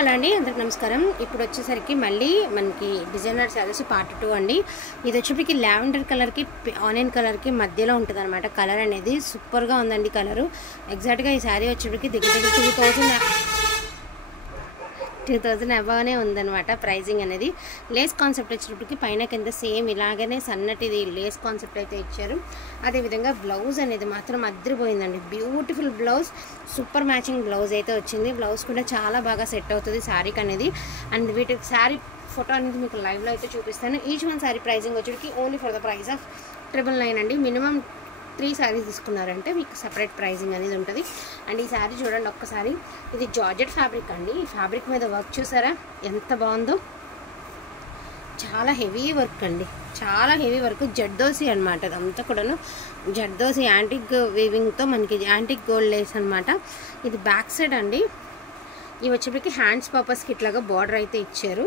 Hello అండి, అందరికి నమస్కారం. ఇప్పుడు వచ్చేసరికి మళ్ళీ మనకి డిజైనర్ శారీస్ పార్ట్ 2 అండి. ఇది వచ్చేప్పటికి లావెండర్ కలర్కి ఆనియన్ కలర్కి మధ్యలో ఉంటుంది అనమాట. కలర్ అనేది సూపర్గా ఉందండి. కలరు ఎగ్జాక్ట్గా ఈ శారీ వచ్చేప్పటికి దగ్గర 2000 అబవ్నే ఉందన్నమాట ప్రైజింగ్ అనేది. లేస్ కాన్సెప్ట్ వచ్చేటప్పటికి పైన కింద సేమ్ ఇలాగనే సన్నటిది లేస్ కాన్సెప్ట్ అయితే ఇచ్చారు. అదేవిధంగా బ్లౌజ్ అనేది మాత్రం అదిరిపోయిందండి. Beautiful blouse, super matching blouse అయితే వచ్చింది. బ్లౌజ్ కూడా చాలా బాగా సెట్ అవుతుంది శారీకి అనేది. అండ్ వీటికి శారీ ఫోటో అనేది మీకు లైవ్లో అయితే చూపిస్తాను. ఈచ్ వన్ శారీ ప్రైజింగ్ వచ్చేటికి only for the price of 999 అండి. మినిమం 3 శారీస్ తీసుకున్నారంటే మీకు సపరేట్ ప్రైజింగ్ అనేది ఉంటుంది. అండ్ ఈ శారీ చూడండి ఒక్కసారి. ఇది జార్జెట్ ఫ్యాబ్రిక్ అండి. ఈ ఫ్యాబ్రిక్ మీద వర్క్ చూసారా ఎంత బాగుందో. చాలా హెవీ వర్క్ అండి, చాలా హెవీ వర్క్. జడ్దోసి అనమాట. అదంతా కూడాను జడ్దోసి యాంటిక్ వీవింగ్తో మనకి యాంటిక్ గోల్డ్ లేస్ అనమాట. ఇది బ్యాక్ సైడ్ అండి. ఇవి వచ్చేప్పటికి హ్యాండ్స్ పర్పస్కి ఇట్లాగా బార్డర్ అయితే ఇచ్చారు.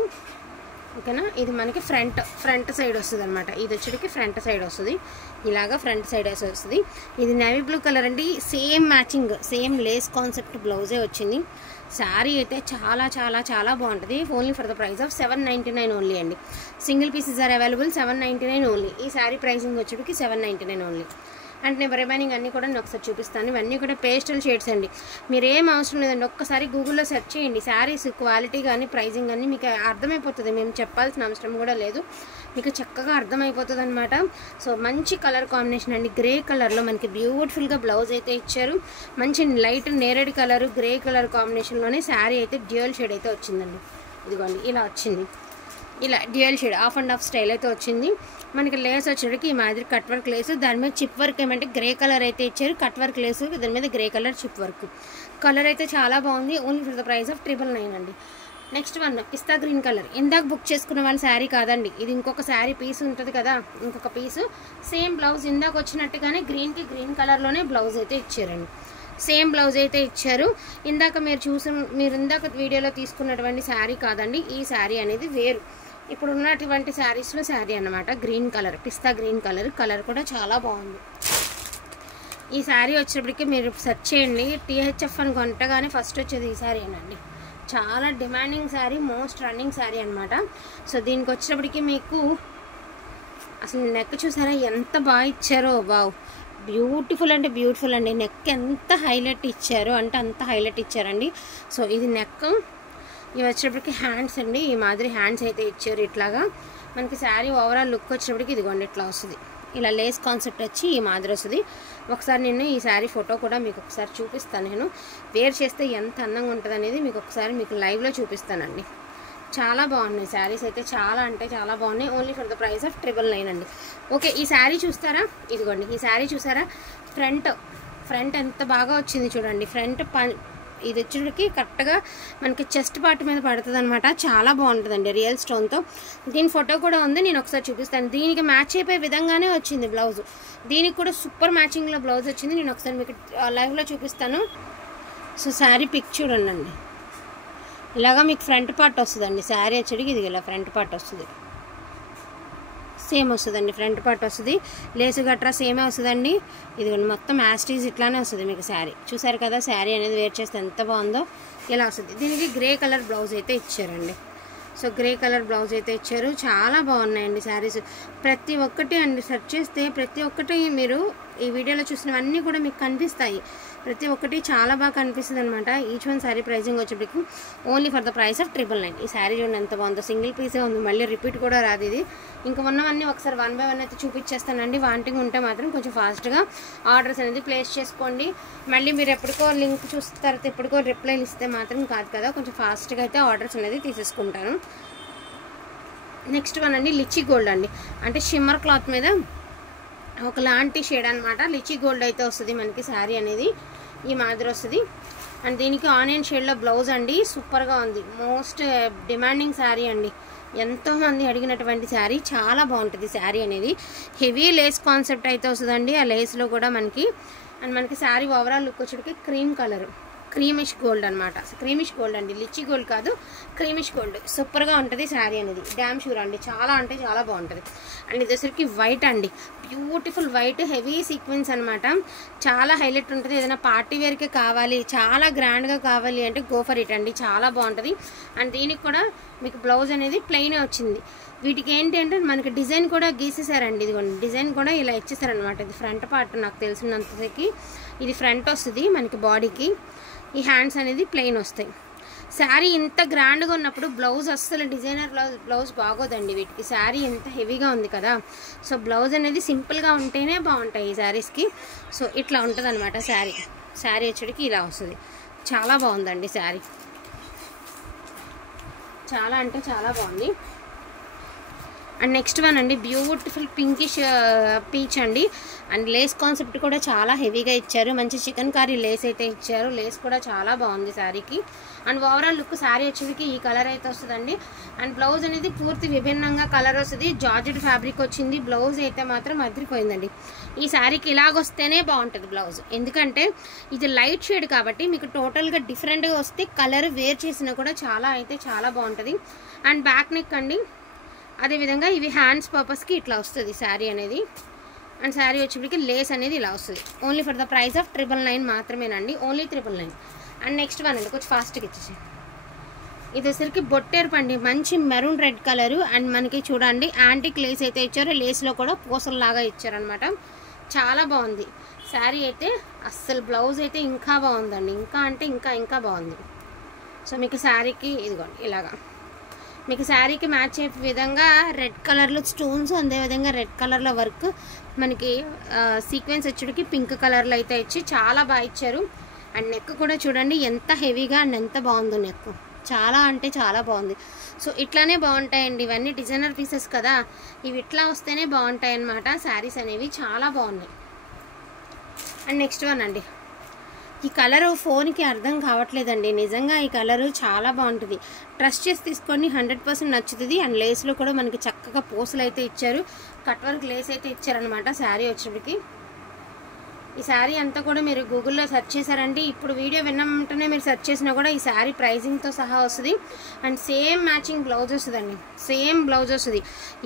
ఓకేనా. ఇది మనకి ఫ్రంట్ సైడ్ వస్తుంది అనమాట. ఇది వచ్చేటికి ఫ్రంట్ సైడ్ వస్తుంది, ఇలాగా ఫ్రంట్ సైడ్ వస్తుంది. ఇది నేవీ బ్లూ కలర్ అండి. Same matching, same lace concept బ్లౌజే వచ్చింది. శారీ అయితే చాలా చాలా చాలా బాగుంటుంది. Only for the price of 799 only అండి. Single pieces are available. 799 only. ఈ శారీ ప్రైసింగ్ వచ్చేటికి 799 ఓన్లీ. అండ్ నేను రిమైనింగ్ అన్నీ కూడా నేను ఒకసారి చూపిస్తాను. ఇవన్నీ కూడా పేస్టల్ షేడ్స్ అండి. మీరు ఏం అవసరం లేదండి, ఒక్కసారి గూగుల్లో సెర్చ్ చేయండి. శారీస్ క్వాలిటీ కానీ ప్రైజింగ్ కానీ మీకు అర్థమైపోతుంది. మేము చెప్పాల్సిన అవసరం కూడా లేదు, మీకు చక్కగా అర్థమైపోతుంది అనమాట. సో మంచి కలర్ కాంబినేషన్ అండి. గ్రే కలర్లో మనకి బ్యూటిఫుల్గా బ్లౌజ్ అయితే ఇచ్చారు. మంచి లైట్ నేరేడ్ కలర్ గ్రే కలర్ కాంబినేషన్లోనే శారీ అయితే డ్యూయల్ షేడ్ అయితే వచ్చిందండి. ఇదిగోండి ఇలా వచ్చింది. ఇలా dual shade off and off style అయితే వచ్చింది. మనకి లేస్ వచ్చేటికి ఈ మాదిరి కట్ వర్క్ లేసు, దాని మీద చిప్ వర్క్ ఏమంటే గ్రే కలర్ అయితే ఇచ్చారు. కట్ వర్క్ లేసు, దాని మీద grey colour chip work. Colour అయితే చాలా బాగుంది. Only for the price of 999 అండి. నెక్స్ట్ వన్ పిస్తా గ్రీన్ కలర్. ఇందాక బుక్ చేసుకున్న వాళ్ళ శారీ కాదండి, ఇది ఇంకొక శారీ పీస్ ఉంటుంది కదా, ఇంకొక పీసు. సేమ్ బ్లౌజ్ ఇందాక వచ్చినట్టుగానే గ్రీన్కి గ్రీన్ కలర్లోనే బ్లౌజ్ అయితే ఇచ్చారండి. సేమ్ బ్లౌజ్ అయితే ఇచ్చారు. ఇందాక మీరు ఇందాక వీడియోలో తీసుకున్నటువంటి శారీ కాదండి, ఈ శారీ అనేది వేరు. ఇప్పుడు ఉన్నటువంటి శారీస్లో శారీ అన్నమాట. గ్రీన్ కలర్, పిస్తా గ్రీన్ కలర్. కలర్ కూడా చాలా బాగుంది. ఈ శారీ వచ్చేప్పటికి మీరు సెర్చ్ చేయండి. THF అని కొంటగానే ఫస్ట్ వచ్చేది ఈ శారీ అనండి. చాలా demanding sari, most running sari అనమాట. సో దీనికి వచ్చేటప్పటికి మీకు అసలు నెక్ చూసారా ఎంత బాగా ఇచ్చారో. వావ్, బ్యూటిఫుల్ అంటే బ్యూటిఫుల్ అండి. నెక్ ఎంత హైలైట్ ఇచ్చారు అంటే అంత హైలైట్ ఇచ్చారండి. సో ఇది నెక్. ఇవి వచ్చేటప్పటికి హ్యాండ్స్ అండి. ఈ మాదిరి హ్యాండ్స్ అయితే ఇచ్చారు. ఇట్లాగా మనకి శారీ ఓవరాల్ లుక్ వచ్చేటప్పటికి ఇదిగోండి ఇట్లా వస్తుంది. ఇలా లేస్ కాన్సెప్ట్ వచ్చి ఈ మాదిరి వస్తుంది. ఒకసారి నేను ఈ శారీ ఫోటో కూడా మీకు ఒకసారి చూపిస్తాను. నేను వేర్ చేస్తే ఎంత అందంగా ఉంటుంది అనేది మీకు ఒకసారి మీకు లైవ్లో చూపిస్తానండి. చాలా బాగున్నాయి శారీస్ అయితే, చాలా అంటే చాలా బాగున్నాయి. Only for the price of 999 అండి. ఓకే, ఈ శారీ చూస్తారా? ఇదిగోండి ఈ శారీ చూసారా? ఫ్రంట్ ఎంత బాగా వచ్చింది చూడండి. ఫ్రంట్ ఇది వచ్చేటికి కరెక్ట్గా మనకి చెస్ట్ పార్ట్ మీద పడుతుంది అనమాట. చాలా బాగుంటుందండి రియల్ స్టోన్తో. దీని ఫోటో కూడా ఉంది, నేను ఒకసారి చూపిస్తాను. దీనికి మ్యాచ్ అయిపోయే విధంగానే వచ్చింది బ్లౌజ్. దీనికి కూడా సూపర్ మ్యాచింగ్లో బ్లౌజ్ వచ్చింది. నేను ఒకసారి మీకు లైవ్లో చూపిస్తాను. సో శారీ పిక్ చూడండి. ఇలాగా మీకు ఫ్రంట్ పార్ట్ వస్తుందండి. శారీ వచ్చేటికి ఇది ఇలా ఫ్రంట్ పార్ట్ వస్తుంది. సేమ్ వస్తుందండి, ఫ్రంట్ పార్ట్ వస్తుంది. లేసు గట్రా సేమే వస్తుందండి. ఇది మొత్తం యాస్టీజ్ ఇట్లానే వస్తుంది మీకు శారీ. చూసారు కదా శారీ అనేది వేర్ చేస్తే ఎంత బాగుందో. ఇలా వస్తుంది. దీనికి గ్రే కలర్ బ్లౌజ్ అయితే ఇచ్చారండి. సో గ్రే కలర్ బ్లౌజ్ అయితే ఇచ్చారు. చాలా బాగున్నాయండి శారీస్. ప్రతి ఒక్కటి అండి సెర్చ్ చేస్తే ప్రతి ఒక్కటి మీరు ఈ వీడియోలో చూసినవన్నీ కూడా మీకు కనిపిస్తాయి. ప్రతి ఒక్కటి చాలా బాగా కనిపిస్తుంది అనమాట. ఈచ్ వన్ శారీ ప్రైజింగ్ వచ్చేప్పటికి only for the price of 999. ఈ శారీ చూడండి ఎంత బాగుందో. సింగిల్ పీసే ఉంది, మళ్ళీ రిపీట్ కూడా రాదు ఇది. ఇంకా ఉన్నవన్నీ ఒకసారి 1 by 1 అయితే చూపించేస్తానండి. వాంటింగ్ ఉంటే మాత్రం కొంచెం ఫాస్ట్గా ఆర్డర్స్ అనేది ప్లేస్ చేసుకోండి. మళ్ళీ మీరు ఎప్పటికో లింక్ చూసిన తర్వాత ఎప్పటికో రిప్లైలు ఇస్తే మాత్రం కాదు కదా, కొంచెం ఫాస్ట్గా అయితే ఆర్డర్స్ అనేది తీసేసుకుంటాను. నెక్స్ట్ వన్ అండి లిచీ గోల్డ్ అండి. అంటే షిమ్మర్ క్లాత్ మీద ఒకలాంటి షేడ్ అనమాట. లిచీ గోల్డ్ అయితే వస్తుంది మనకి శారీ అనేది ఈ మాదిరి వస్తుంది. అండ్ దీనికి ఆనియన్ షేడ్లో బ్లౌజ్ అండి. సూపర్గా ఉంది. మోస్ట్ డిమాండింగ్ శారీ అండి. ఎంతోమంది అడిగినటువంటి శారీ. చాలా బాగుంటుంది శారీ అనేది. హెవీ లేస్ కాన్సెప్ట్ అయితే వస్తుందండి. ఆ లేస్లో కూడా మనకి శారీ ఓవరాల్ లుక్ వచ్చేటికి క్రీమ్ కలర్. క్రీమిష్ గోల్డ్ అనమాట. క్రీమిష్ గోల్డ్ అండి, లిచ్చి గోల్డ్ కాదు, క్రీమిష్ గోల్డ్. సూపర్గా ఉంటుంది శారీ అనేది, డ్యామ్ షూర్ అండి, చాలా అంటే చాలా బాగుంటుంది. అండ్ ఇది వచ్చరికి వైట్ అండి, బ్యూటిఫుల్ వైట్ హెవీ సీక్వెన్స్ అనమాట, చాలా హైలైట్ ఉంటుంది. ఏదైనా పార్టీ వేర్కే కావాలి, చాలా గ్రాండ్గా కావాలి అంటే గో ఫర్ ఇట్ అండి, చాలా బాగుంటుంది. అండ్ దీనికి కూడా మీకు బ్లౌజ్ అనేది ప్లెయిన్ వచ్చింది. వీటికి ఏంటి అంటే మనకి డిజైన్ కూడా గీసేసారండి, ఇదిగోండి డిజైన్ కూడా ఇలా ఇచ్చేసారనమాట. ఇది ఫ్రంట్ పార్ట్, నాకు తెలిసినంతకి ఇది ఫ్రంట్ వస్తుంది మనకి బాడీకి, ఈ హ్యాండ్స్ అనేది ప్లెయిన్ వస్తాయి. శారీ ఇంత గ్రాండ్గా ఉన్నప్పుడు బ్లౌజ్ అస్సలు డిజైనర్ బ్లౌజ్ బాగోదండి వీటికి. శారీ ఎంత హెవీగా ఉంది కదా, సో బ్లౌజ్ అనేది సింపుల్గా ఉంటేనే బాగుంటాయి ఈ శారీస్కి. సో ఇట్లా ఉంటుంది అనమాట శారీ. శారీ వచ్చేటికి ఇలా వస్తుంది, చాలా బాగుందండి శారీ, చాలా అంటే చాలా బాగుంది. అండ్ నెక్స్ట్ వన్ అండి, బ్యూటిఫుల్ పింకిష్ పీచ్ అండి. అండ్ లేస్ కాన్సెప్ట్ కూడా చాలా హెవీగా ఇచ్చారు, మంచి చికెన్ కారీ లేస్ అయితే ఇచ్చారు. లేస్ కూడా చాలా బాగుంది శారీకి. అండ్ ఓవరాల్ లుక్ శారీ వచ్చేటికి ఈ కలర్ అయితే వస్తుందండి. అండ్ బ్లౌజ్ అనేది పూర్తి విభిన్నంగా కలర్ వస్తుంది, జార్జెట్ ఫ్యాబ్రిక్ వచ్చింది. బ్లౌజ్ అయితే మాత్రం అదిరిపోయిందండి. ఈ శారీకి ఇలాగొస్తేనే బాగుంటుంది బ్లౌజ్, ఎందుకంటే ఇది లైట్ షేడ్ కాబట్టి మీకు టోటల్గా డిఫరెంట్గా వస్తే కలర్ వేర్ చేసినా కూడా చాలా అయితే చాలా బాగుంటుంది. అండ్ బ్యాక్ నెక్ అండి, అదేవిధంగా ఇవి హ్యాండ్స్ పర్పస్కి ఇట్లా వస్తుంది శారీ అనేది. అండ్ శారీ వచ్చేప్పటికి లేస్ అనేది ఇలా వస్తుంది. Only for the price of 999 మాత్రమేనండి, ఓన్లీ 999. అండ్ నెక్స్ట్ వన్ అండి, కొంచెం ఫాస్ట్గా ఇచ్చేసి, ఇది వచ్చరికి బొట్టేరు పండి, మంచి మెరూన్ రెడ్ కలరు. అండ్ మనకి చూడండి యాంటిక్ లేస్ అయితే ఇచ్చారు, లేస్లో కూడా పూసల్లాగా ఇచ్చారనమాట, చాలా బాగుంది శారీ అయితే. అస్సలు బ్లౌజ్ అయితే ఇంకా బాగుందండి, ఇంకా అంటే ఇంకా బాగుంది. సో మీకు శారీకి ఇదిగోండి ఇలాగా మీకు శారీకి మ్యాచ్ అయ్యే విధంగా రెడ్ కలర్లో స్టోన్స్, అదేవిధంగా రెడ్ కలర్లో వర్క్, మనకి సీక్వెన్స్ వచ్చేటికి పింక్ కలర్లో అయితే ఇచ్చి చాలా బాగా ఇచ్చారు. అండ్ నెక్ కూడా చూడండి ఎంత హెవీగా అండ్ ఎంత బాగుందో నెక్, చాలా అంటే చాలా బాగుంది. సో ఇట్లానే బాగుంటాయండి, ఇవన్నీ డిజైనర్ పీసెస్ కదా, ఇవి ఇట్లా వస్తేనే బాగుంటాయి అన్నమాట శారీస్ అనేవి, చాలా బాగున్నాయి. అండ్ నెక్స్ట్ వన్ అండి, ఈ కలర్ ఫోన్కి అర్థం కావట్లేదండి, నిజంగా ఈ కలరు చాలా బాగుంటుంది, ట్రస్ట్ చేసి తీసుకొని 100% నచ్చుతుంది. అండ్ లేస్లో కూడా మనకి చక్కగా పూసలు అయితే ఇచ్చారు, కట్ వర్క్ లేస్ అయితే ఇచ్చారనమాట శారీ వచ్చేటికి. ఈ శారీ అంతా కూడా మీరు గూగుల్లో సెర్చ్ చేశారండి, ఇప్పుడు వీడియో విన్నమంటేనే మీరు సెర్చ్ చేసినా కూడా ఈ శారీ ప్రైజింగ్తో సహా వస్తుంది. అండ్ సేమ్ మ్యాచింగ్ బ్లౌజ్ వస్తుందండి, సేమ్ బ్లౌజ్ వస్తుంది,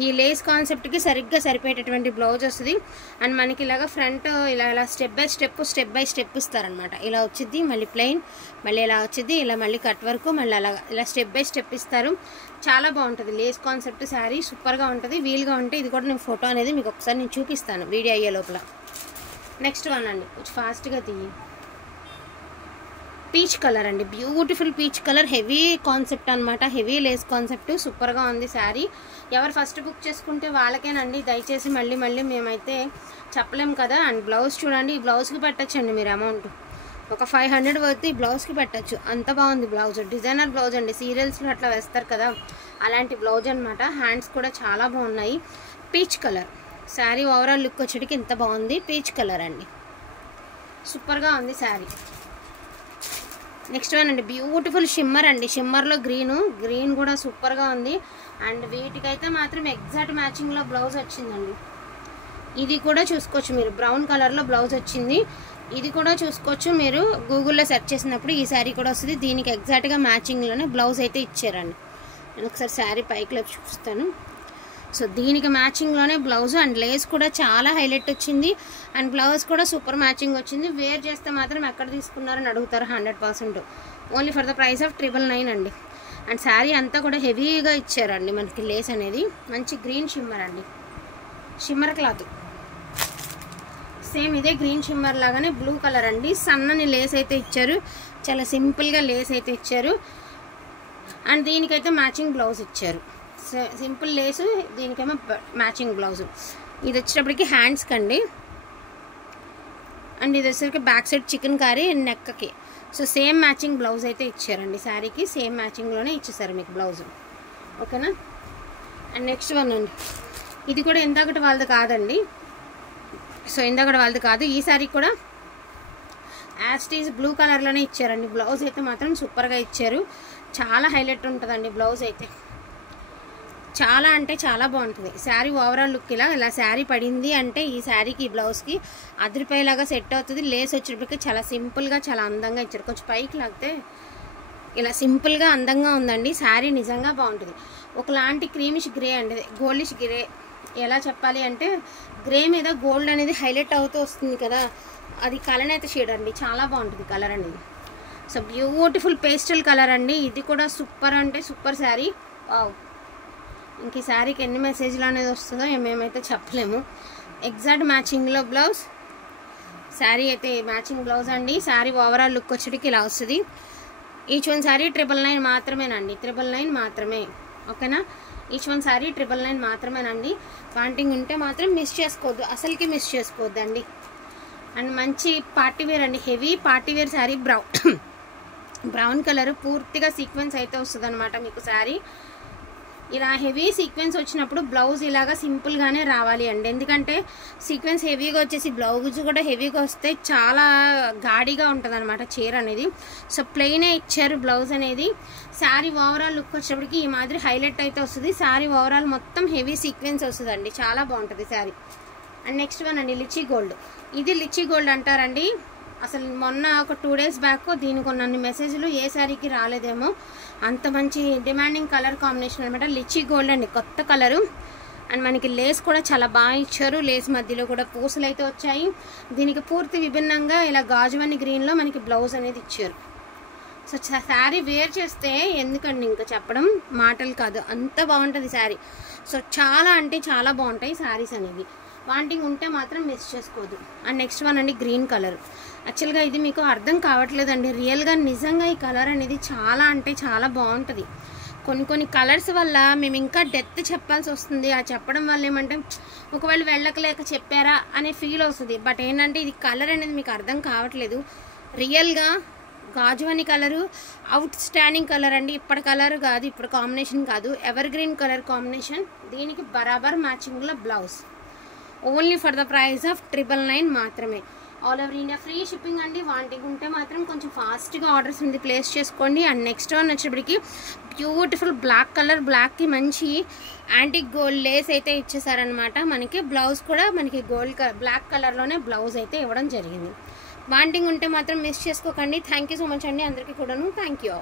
ఈ లేస్ కాన్సెప్ట్కి సరిగ్గా సరిపోయేటటువంటి బ్లౌజ్ వస్తుంది. అండ్ మనకి ఇలాగ ఫ్రంట్ ఇలా స్టెప్ బై స్టెప్ ఇస్తారనమాట, ఇలా వచ్చింది మళ్ళీ ప్లెయిన్, మళ్ళీ ఇలా వచ్చింది, ఇలా మళ్ళీ కట్ వర్క్, మళ్ళీ ఇలా స్టెప్ బై స్టెప్ ఇస్తారు, చాలా బాగుంటుంది లేస్ కాన్సెప్ట్ శారీ, సూపర్గా ఉంటుంది. వీలుగా ఉంటే ఇది కూడా నేను ఫోటో అనేది మీకు ఒకసారి నేను చూపిస్తాను వీడియో అయ్యే లోపల. నెక్స్ట్ వన్ అండి, కొంచెం ఫాస్ట్గా తీయి, పీచ్ కలర్ అండి, beautiful peach colour, heavy concept అనమాట, హెవీ లేస్ కాన్సెప్ట్, సూపర్గా ఉంది శారీ. ఎవరు ఫస్ట్ బుక్ చేసుకుంటే వాళ్ళకేనండి, దయచేసి మళ్ళీ మేమైతే చెప్పలేం కదా. అండ్ బ్లౌజ్ చూడండి, ఈ బ్లౌజ్కి పెట్టచ్చండి మీరు అమౌంట్ ఒక 500 వర్త్ ఈ బ్లౌజ్కి పెట్టచ్చు, అంత బాగుంది బ్లౌజ్. డిజైనర్ బ్లౌజ్ అండి, సీరియల్స్లో అట్లా వేస్తారు కదా అలాంటి బ్లౌజ్ అనమాట. హ్యాండ్స్ కూడా చాలా బాగున్నాయి, peach colour sari. Overall look వచ్చేటికి ఎంత బాగుంది, పీచ్ కలర్ అండి, సూపర్గా ఉంది శారీ. నెక్స్ట్ వన్ అండి, బ్యూటిఫుల్ షిమ్మర్ అండి, షిమ్మర్లో గ్రీన్ కూడా సూపర్గా ఉంది. అండ్ వీటికైతే మాత్రం ఎగ్జాక్ట్ మ్యాచింగ్లో బ్లౌజ్ వచ్చిందండి. ఇది కూడా చూసుకోవచ్చు మీరు, బ్రౌన్ కలర్లో బ్లౌజ్ వచ్చింది, ఇది కూడా చూసుకోవచ్చు మీరు గూగుల్లో సెర్చ్ చేసినప్పుడు. ఈ శారీ కూడా వస్తుంది, దీనికి ఎగ్జాక్ట్గా మ్యాచింగ్లోనే బ్లౌజ్ అయితే ఇచ్చారండి. నేను ఒకసారి శారీ పైకి లేపు చూపిస్తాను. సో దీనికి మ్యాచింగ్లోనే బ్లౌజ్, అండ్ లేస్ కూడా చాలా హైలైట్ వచ్చింది, అండ్ బ్లౌజ్ కూడా సూపర్ మ్యాచింగ్ వచ్చింది. వేర్ చేస్తే మాత్రం ఎక్కడ తీసుకున్నారని అడుగుతారు 100%, only for the price of 999 అండి. అండ్ శారీ అంతా కూడా హెవీగా ఇచ్చారండి మనకి లేస్ అనేది, మంచి గ్రీన్ షిమ్మర్ అండి, షిమ్మర్ క్లాత్ సేమ్ ఇదే గ్రీన్ షిమ్మర్ లాగానే బ్లూ కలర్ అండి, సన్నని లేస్ అయితే ఇచ్చారు, చాలా సింపుల్గా లేస్ అయితే ఇచ్చారు. అండ్ దీనికైతే మ్యాచింగ్ బ్లౌజ్ ఇచ్చారు, సింపుల్ లేసు, దీనికేమో మ్యాచింగ్ బ్లౌజ్. ఇది వచ్చేటప్పటికి హ్యాండ్స్ కండి, అండ్ ఇది వచ్చేసరికి బ్యాక్ సైడ్ చికెన్ కారీ నెక్కి. సో సేమ్ మ్యాచింగ్ బ్లౌజ్ అయితే ఇచ్చారండి శారీకి, సేమ్ మ్యాచింగ్లోనే ఇచ్చేసారు మీకు బ్లౌజ్, ఓకేనా. అండ్ నెక్స్ట్ వన్ అండి, ఇది కూడా ఇందాకటి వాళ్ళది కాదండి, సో ఇందాకటి వాళ్ళది కాదు, ఈ శారీ కూడా యాస్టీజ్ బ్లూ కలర్లోనే ఇచ్చారండి. బ్లౌజ్ అయితే మాత్రం సూపర్గా ఇచ్చారు, చాలా హైలైట్ ఉంటుందండి బ్లౌజ్ అయితే. చాలా అంటే చాలా బాగుంటుంది శారీ. ఓవరాల్ లుక్ ఇలా శారీ పడింది అంటే ఈ శారీకి బ్లౌజ్కి అదిరిపోయేలాగా సెట్ అవుతుంది. లేస్ వచ్చేటప్పటికి చాలా సింపుల్గా చాలా అందంగా ఇచ్చారు. కొంచెం పైకి లాగితే ఇలా సింపుల్గా అందంగా ఉందండి. శారీ నిజంగా బాగుంటుంది. ఒకలాంటి క్రీమిష్ గ్రే అండి, గోల్డిష్ గ్రే. ఎలా చెప్పాలి అంటే గ్రే మీద గోల్డ్ అనేది హైలైట్ అవుతూ వస్తుంది కదా, అది కలనేత షేడ్ అండి. చాలా బాగుంటుంది కలర్ అనేది. సో బ్యూటిఫుల్ పేస్టల్ కలర్ అండి. ఇది కూడా సూపర్ అంటే సూపర్ శారీ. వావ్. ఇంక ఈ శారీకి ఎన్ని మెసేజ్లు అనేది వస్తుందో మేమైతే చెప్పలేము. Exact మ్యాచింగ్లో blouse. శారీ అయితే మ్యాచింగ్ బ్లౌజ్ అండి. శారీ ఓవరాల్ లుక్ వచ్చేటికి ఇలా వస్తుంది. ఈచ్ వన్ శారీ 999 మాత్రమేనండి. 999 మాత్రమే. ఓకేనా? ఈచ్ వన్ శారీ 999 మాత్రమేనండి. వాంటింగ్ ఉంటే మాత్రం మిస్ చేసుకోవద్దు, అసలుకి మిస్ చేసుకోవద్దండి. అండ్ మంచి పార్టీవేర్ అండి, heavy party wear sari. Brown colour పూర్తిగా సీక్వెన్స్ అయితే వస్తుంది అనమాట మీకు శారీ. ఇలా హెవీ సీక్వెన్స్ వచ్చినప్పుడు బ్లౌజ్ ఇలాగా సింపుల్గానే రావాలి అండి. ఎందుకంటే సీక్వెన్స్ హెవీగా వచ్చేసి బ్లౌజ్ కూడా హెవీగా వస్తే చాలా గాడిగా ఉంటుంది అనమాట చీర అనేది. సో ప్లెయినే ఇచ్చారు బ్లౌజ్ అనేది. శారీ ఓవరాల్ లుక్ వచ్చేటప్పటికి ఈ మాదిరి హైలైట్ అయితే వస్తుంది. శారీ ఓవరాల్ మొత్తం హెవీ సీక్వెన్స్ వస్తుందండి. చాలా బాగుంటుంది శారీ. అండ్ నెక్స్ట్ వన్ అండి లిచీ గోల్డ్. ఇది లిచీ గోల్డ్ అంటారండి. అసలు మొన్న ఒక 2 days బ్యాక్ దీనికి కొన్ని మెసేజ్లు ఏ శారీకి రాలేదేమో, అంత మంచి డిమాండింగ్ కలర్ కాంబినేషన్ అనమాట. లిచీ గోల్డ్ అండి, కొత్త కలరు. అండ్ మనకి లేస్ కూడా చాలా బాగా ఇచ్చారు. లేస్ మధ్యలో కూడా పూసలు అయితే వచ్చాయి. దీనికి పూర్తి విభిన్నంగా ఇలా గాజువని గ్రీన్లో మనకి బ్లౌజ్ అనేది ఇచ్చారు. సో శారీ వేర్ చేస్తే ఎందుకండి ఇంకా చెప్పడం మాటలు కాదు, అంత బాగుంటుంది శారీ. సో చాలా అంటే చాలా బాగుంటాయి శారీస్ అనేవి. వాంటింగ్ ఉంటే మాత్రం మిస్ చేసుకోవద్దు. అండ్ నెక్స్ట్ వన్ అండి గ్రీన్ కలర్. యాక్చువల్గా ఇది మీకు అర్థం కావట్లేదండి, రియల్గా నిజంగా ఈ కలర్ అనేది చాలా అంటే చాలా బాగుంటుంది. కొన్ని కలర్స్ వల్ల మేము ఇంకా డెప్త్ చెప్పాల్సి వస్తుంది. ఆ చెప్పడం వల్ల ఏమంటే ఒకవేళ వెళ్ళకలేక చెప్పారా అనే ఫీల్ వస్తుంది. బట్ ఏంటంటే ఇది కలర్ అనేది మీకు అర్థం కావట్లేదు. రియల్గా గాజువని కలరు అవుట్ స్టాండింగ్ కలర్ అండి. ఇప్పటి కలర్ కాదు, ఇప్పుడు కాంబినేషన్ కాదు, ఎవర్ గ్రీన్ కలర్ కాంబినేషన్. దీనికి బరాబర్ మ్యాచింగ్లో blouse. Only for the price of 999 మాత్రమే. All over India free shipping అండి. వాంటింగ్ ఉంటే మాత్రం కొంచెం ఫాస్ట్గా ఆర్డర్స్ ఉంది ప్లేస్ చేసుకోండి. అండ్ నెక్స్ట్ వన్ వచ్చేప్పటికి బ్యూటిఫుల్ బ్లాక్ కలర్. బ్లాక్కి మంచి యాంటిక్ గోల్డ్ లేస్ అయితే ఇచ్చేసారనమాట. మనకి బ్లౌజ్ కూడా మనకి బ్లాక్ కలర్లోనే బ్లౌజ్ అయితే ఇవ్వడం జరిగింది. వాంటింగ్ ఉంటే మాత్రం మిస్ చేసుకోకండి. థ్యాంక్ యూ సో మచ్ అండి అందరికీ కూడాను. Thank you.